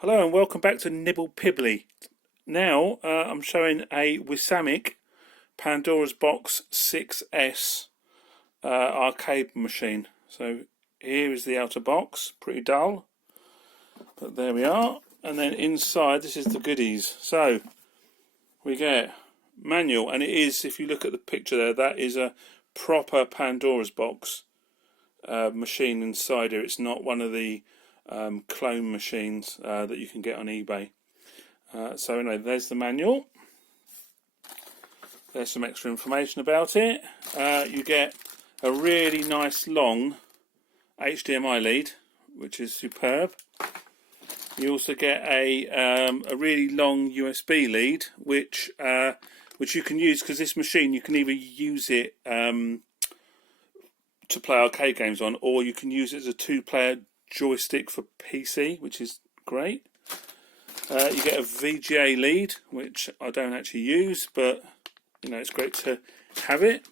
Hello and welcome back to Nibble Pibbly. Now I'm showing a Wisamic Pandora's Box 6S arcade machine. So here is the outer box, pretty dull, but there we are. And then inside, this is the goodies. So we get manual, and it is, if you look at the picture there, that is a proper Pandora's Box machine inside here. It's not one of the clone machines that you can get on eBay. So anyway, there's the manual. There's some extra information about it. You get a really nice long HDMI lead, which is superb. You also get a really long USB lead, which you can use, because this machine, you can either use it to play arcade games on, or you can use it as a two-player joystick for PC, which is great. You get a VGA lead, which I don't actually use, but you know, it's great to have it.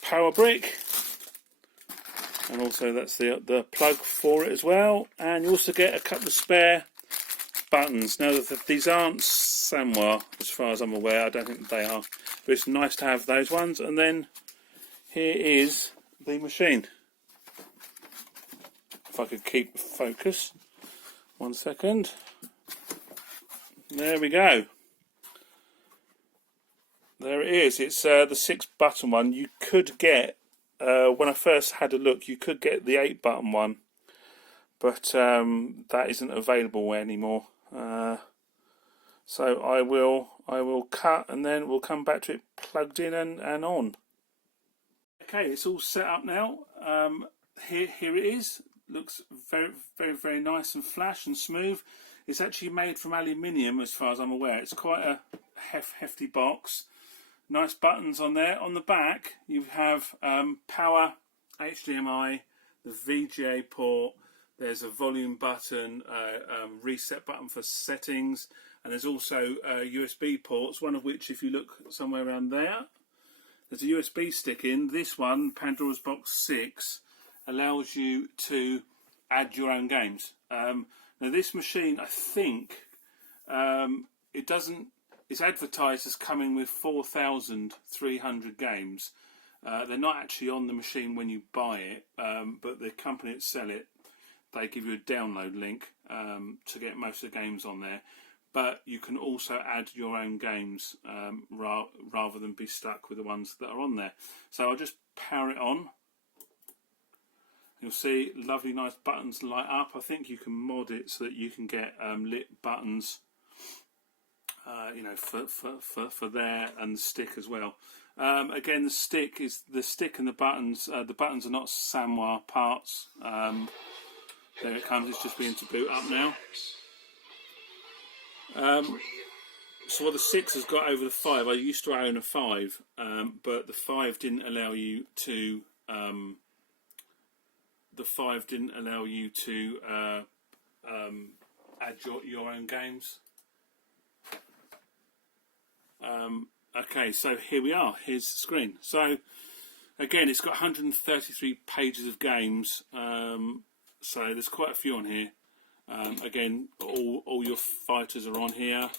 Power brick, and also that's the plug for it as well. And you also get a couple of spare buttons. Now these aren't Sanwa, as far as I'm aware. I don't think they are, but it's nice to have those ones. And then here is the machine. If I could keep focus, 1 second. There we go. There it is. It's the 6-button one. You could get, when I first had a look, you could get the 8-button one, but that isn't available anymore. So I will cut, and then we'll come back to it plugged in and on. Okay, it's all set up now. Here it is. Looks very nice and flash and smooth. It's actually made from aluminium, as far as I'm aware. It's quite a hefty box. Nice buttons on there. On the back, you have power, HDMI, the VGA port. There's a volume button, reset button for settings, and there's also USB ports. One of which, if you look somewhere around there, there's a USB stick in. This one, Pandora's Box 6, allows you to add your own games. Now this machine, I think, it's advertised as coming with 4,300 games. They're not actually on the machine when you buy it, but the company that sell it, they give you a download link to get most of the games on there. But you can also add your own games rather than be stuck with the ones that are on there. So I'll just power it on. You'll see lovely nice buttons light up. I think you can mod it so that you can get lit buttons, you know, for there, and the stick as well. Again, the stick and the buttons. The buttons are not Sanwa parts. There it comes. It's just being to boot up now. So what the 6 has got over the 5, I used to own a 5, but the 5 didn't allow you to. The 5 didn't allow you to add your own games. Okay, so here we are. Here's the screen. So again, it's got 133 pages of games. So there's quite a few on here. Again, all your fighters are on here.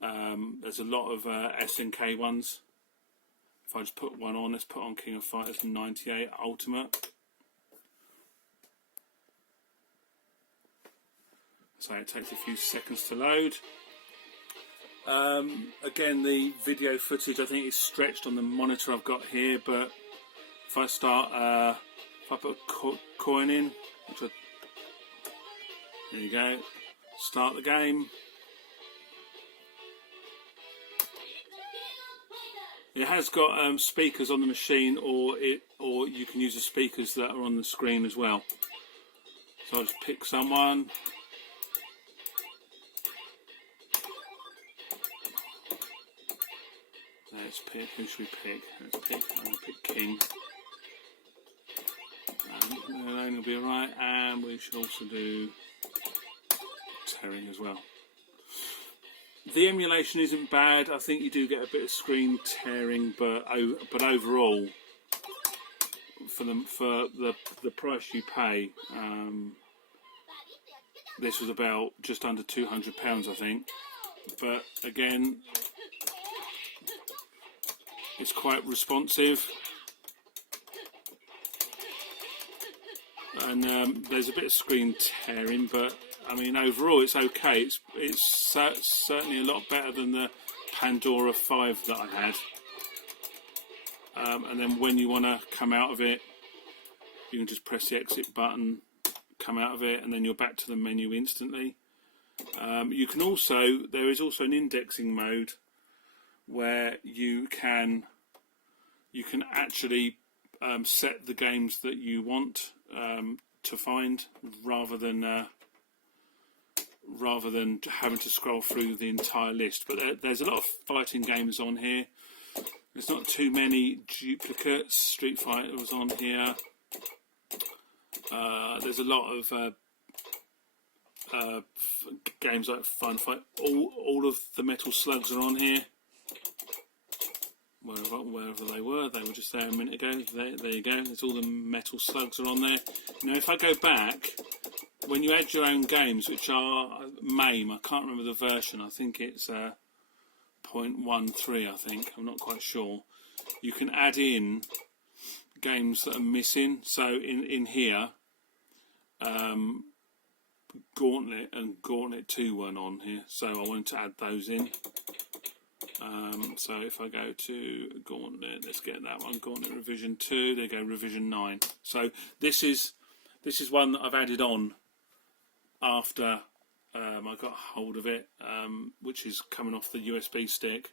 There's a lot of SNK ones. If I just put one on, let's put on King of Fighters 98 Ultimate. So it takes a few seconds to load. Again, the video footage, I think, is stretched on the monitor I've got here, but if I start, if I put a coin in, there you go, start the game. It has got speakers on the machine, or you can use the speakers that are on the screen as well. So I'll just pick someone. Let's pick. Who should we pick? I'm going to pick King. Elaine will be alright, and we should also do Terry as well. The emulation isn't bad. I think you do get a bit of screen tearing, but overall, for the price you pay. This was about just under £200, I think. But again, it's quite responsive, and there's a bit of screen tearing, but I mean overall it's okay. It's certainly a lot better than the Pandora 5 that I had. And then when you want to come out of it, you can just press the exit button, come out of it, and then you're back to the menu instantly. You can also, there is also an indexing mode where you can actually set the games that you want to find, rather than having to scroll through the entire list. But there's a lot of fighting games on here. There's not too many duplicates. Street Fighter was on here. There's a lot of games like Fun Fight. All of the Metal Slugs are on here. Wherever they were just there a minute ago. There you go. There's all the Metal Slugs are on there. Now, if I go back, when you add your own games, which are MAME, I can't remember the version. I think it's 0.13. I think, I'm not quite sure. You can add in games that are missing. So in here, Gauntlet and Gauntlet 2 weren't on here, so I wanted to add those in. So if I go to Gauntlet, let's get that one, Gauntlet Revision 2, there you go, Revision 9. So this is one that I've added on after I got hold of it, which is coming off the USB stick.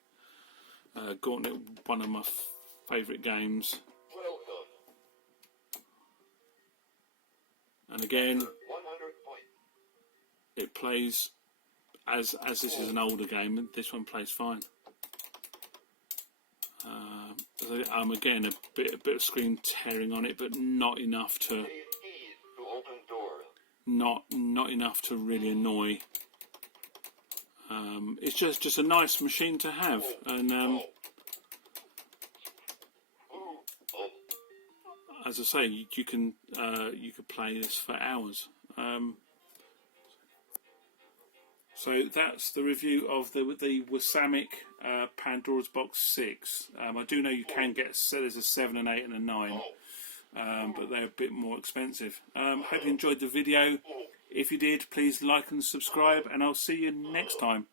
Gauntlet, one of my favourite games. And again, it plays, as this is an older game, this one plays fine. Again, a bit of screen tearing on it, but not enough to not enough to really annoy. It's just a nice machine to have, and as I say, you could play this for hours. So that's the review of the Wisamic Pandora's Box 6. I do know you can get, so there's a 7 and 8 and a 9, but they're a bit more expensive. Hope you enjoyed the video. If you did, please like and subscribe, and I'll see you next time.